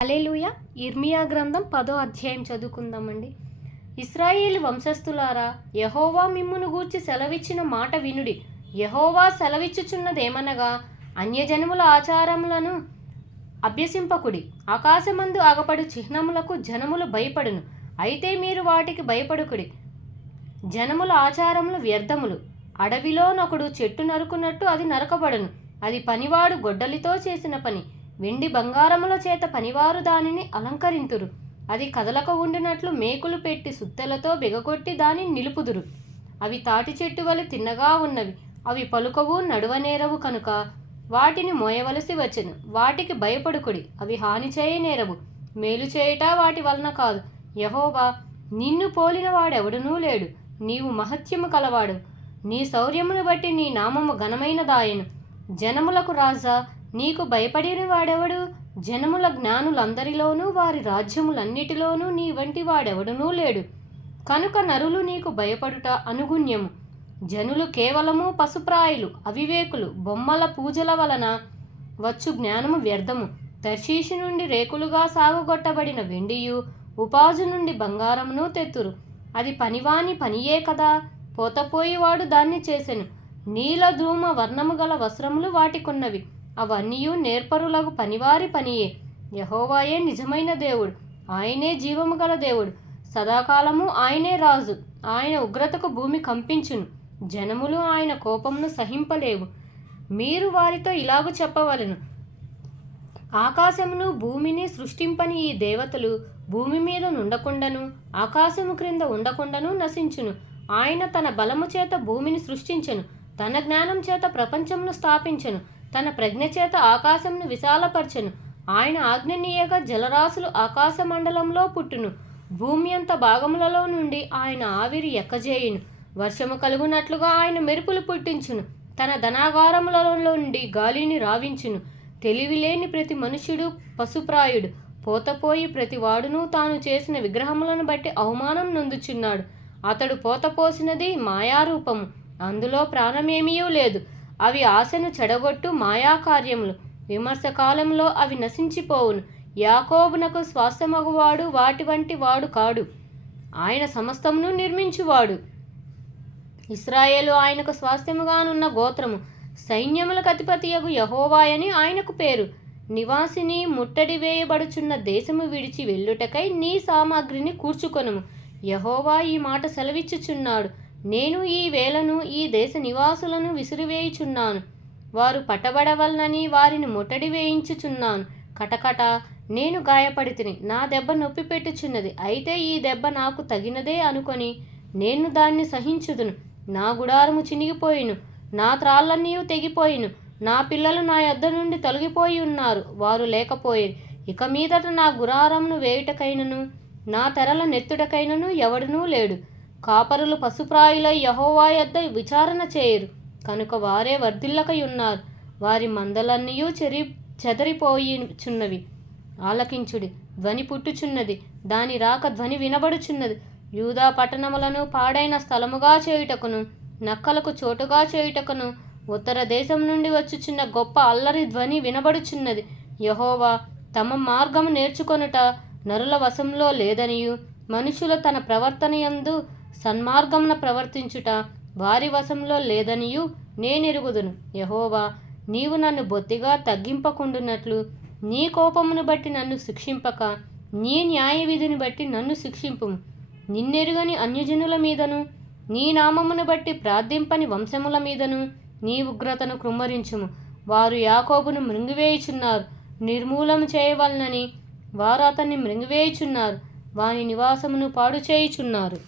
హల్లెలూయా. ఇర్మియా గ్రంథం 10వ అధ్యాయం చదువుకుందామండి. ఇశ్రాయేలు వంశస్థులారా, యెహోవా మిమ్మును గూర్చి సెలవిచ్చిన మాట వినుడి. యెహోవా సెలవిచ్చుచున్నదేమనగా, అన్యజనముల ఆచారములను అభ్యసింపకుడి. ఆకాశమందు అగపడు చిహ్నములకు జనములు భయపడును, అయితే మీరు వాటికి భయపడుకుడి. జనముల ఆచారములు వ్యర్థములు. అడవిలోనొకడు చెట్టు నరుకున్నట్టు అది నరకబడును. అది పనివాడు గొడ్డలితో చేసిన పని. వెండి బంగారముల చేత పనివారు దానిని అలంకరింతురు. అది కదలక ఉండినట్లు మేకులు పెట్టి సుత్తెలతో బిగగొట్టి దానిని నిలుపుదురు. అవి తాటి చెట్టు వలె తిన్నగా ఉన్నవి. అవి పలుకవు, నడువనేరవు కనుక వాటిని మోయవలసి వచ్చెను. వాటికి భయపడుకుడి. అవి హాని చేయనేరవు, మేలు చేయుట వాటి వలన కాదు. యెహోవా, నిన్ను పోలిన వాడెవడునూ లేడు. నీవు మహత్యము కలవాడు. నీ శౌర్యమును బట్టి నీ నామము ఘనమైనదాయెను. జనములకు రాజా, నీకు భయపడిన వాడెవడు? జనముల జ్ఞానులందరిలోనూ వారి రాజ్యములన్నిటిలోనూ నీ వంటి వాడెవడునూ లేడు. కనుక నరులు నీకు భయపడుట అనుగుణ్యము. జనులు కేవలము పశుప్రాయులు, అవివేకులు. బొమ్మల పూజల వలన వచ్చు జ్ఞానము వ్యర్థము. తర్షీషు నుండి రేకులుగా సాగగొట్టబడిన వెండియు, ఉపాజు నుండి బంగారమును తెత్తురు. అది పనివాని పనియే కదా. పోతపోయివాడు దాన్ని చేసెను. నీల ధూమ వర్ణము గల వస్త్రములు వాటికున్నవి. అవన్నీయు నేర్పరులగు పనివారి పనియే. యెహోవాయే నిజమైన దేవుడు. ఆయనే జీవము గల దేవుడు. సదాకాలము ఆయనే రాజు. ఆయన ఉగ్రతకు భూమి కంపించును. జనములు ఆయన కోపమును సహింపలేవు. మీరు వారితో ఇలాగు చెప్పవలెను, ఆకాశమును భూమిని సృష్టింపని ఈ దేవతలు భూమి మీద నుండకుండాను ఆకాశము క్రింద ఉండకుండాను నశించును. ఆయన తన బలము చేత భూమిని సృష్టించెను. తన జ్ఞానం చేత ప్రపంచమును స్థాపించెను. తన ప్రజ్ఞ చేత ఆకాశమును విశాలపరచెను. ఆయన ఆజ్ఞనీయగా జలరాశులు ఆకాశ మండలంలో పుట్టును. భూమి అంత భాగములలో నుండి ఆయన ఆవిరి ఎక్కజేయును. వర్షము కలుగునట్లుగా ఆయన మెరుపులు పుట్టించును. తన ధనాగారములలో నుండి గాలిని రావించును. తెలివిలేని ప్రతి మనుష్యుడు పశుప్రాయుడు. పోతపోయి ప్రతి వాడును తాను చేసిన విగ్రహములను బట్టి అవమానం నొందుచున్నాడు. అతడు పోతపోసినది మాయారూపము, అందులో ప్రాణమేమీయూ లేదు. అవి ఆశను చెడగొట్టు మాయాకార్యములు. విమర్శ కాలంలో అవి నశించిపోవును. యాకోబునకు స్వాస్థ్యమగువాడు వాటి వంటి వాడు కాడు. ఆయన సమస్తమును నిర్మించువాడు. ఇశ్రాయేలు ఆయనకు స్వాస్థ్యముగానున్న గోత్రము. సైన్యములకు అధిపతియగు యెహోవాయని ఆయనకు పేరు. నివాసిని, ముట్టడి వేయబడుచున్న దేశము విడిచి వెళ్ళుటకై నీ సామాగ్రిని కూర్చుకొనుము. యెహోవా ఈ మాట సెలవిచ్చుచున్నాడు. నేను ఈ వేళను ఈ దేశ నివాసులను విసిరివేయుచున్నాను. వారు పట్టబడవలనని వారిని ముట్టడి వేయించుచున్నాను. కటకట, నేను గాయపడితిని, నా దెబ్బ నొప్పి పెట్టుచున్నది. అయితే ఈ దెబ్బ నాకు తగినదే అనుకొని నేను దాన్ని సహించుదును. నా గుడారము చినిగిపోయిను, నా త్రాళ్ళన్నీ తెగిపోయిను. నా పిల్లలు నా యొద్ద నుండి తొలగిపోయి ఉన్నారు, వారు లేకపోయేది. ఇక మీదట నా గుడారమును వేయుటకైనను నా తెరల నెత్తుటకైనను ఎవడునూ లేడు. కాపరులు పశుప్రాయులై యెహోవా యొద్ద విచారణ చేయరు, కనుక వారే వర్ధిల్లకై ఉన్నారు. వారి మందలన్నీయూ చెదరిపోయిచున్నవి. ఆలకించుడి, ధ్వని పుట్టుచున్నది, దాని రాక ధ్వని వినబడుచున్నది. యూదా పట్టణములను పాడైన స్థలముగా చేయుటకును నక్కలకు చోటుగా చేయుటకును ఉత్తర దేశం నుండి వచ్చుచున్న గొప్ప అల్లరి ధ్వని వినబడుచున్నది. యెహోవా తమ మార్గము నేర్చుకొనుట నరుల వశంలో లేదనియు, మనుషులు తన ప్రవర్తనయందు సన్మార్గమున ప్రవర్తించుట వారి వశంలో లేదనియు నేనెరుగుదును. యెహోవా, నీవు నన్ను బొత్తిగా తగ్గింపకుండునట్లు నీ కోపమును బట్టి నన్ను శిక్షింపక నీ న్యాయ విధిని బట్టి నన్ను శిక్షింపుము. నిన్నెరుగని అన్యజనుల మీదను నీ నామమును బట్టి ప్రార్థింపని వంశముల మీదను నీ ఉగ్రతను కృమ్మరించుము. వారు యాకోబును మృంగివేయుచున్నారు, నిర్మూలము చేయవలనని వారు అతన్ని మృంగివేయుచున్నారు. వాని నివాసమును పాడు చేయుచున్నారు.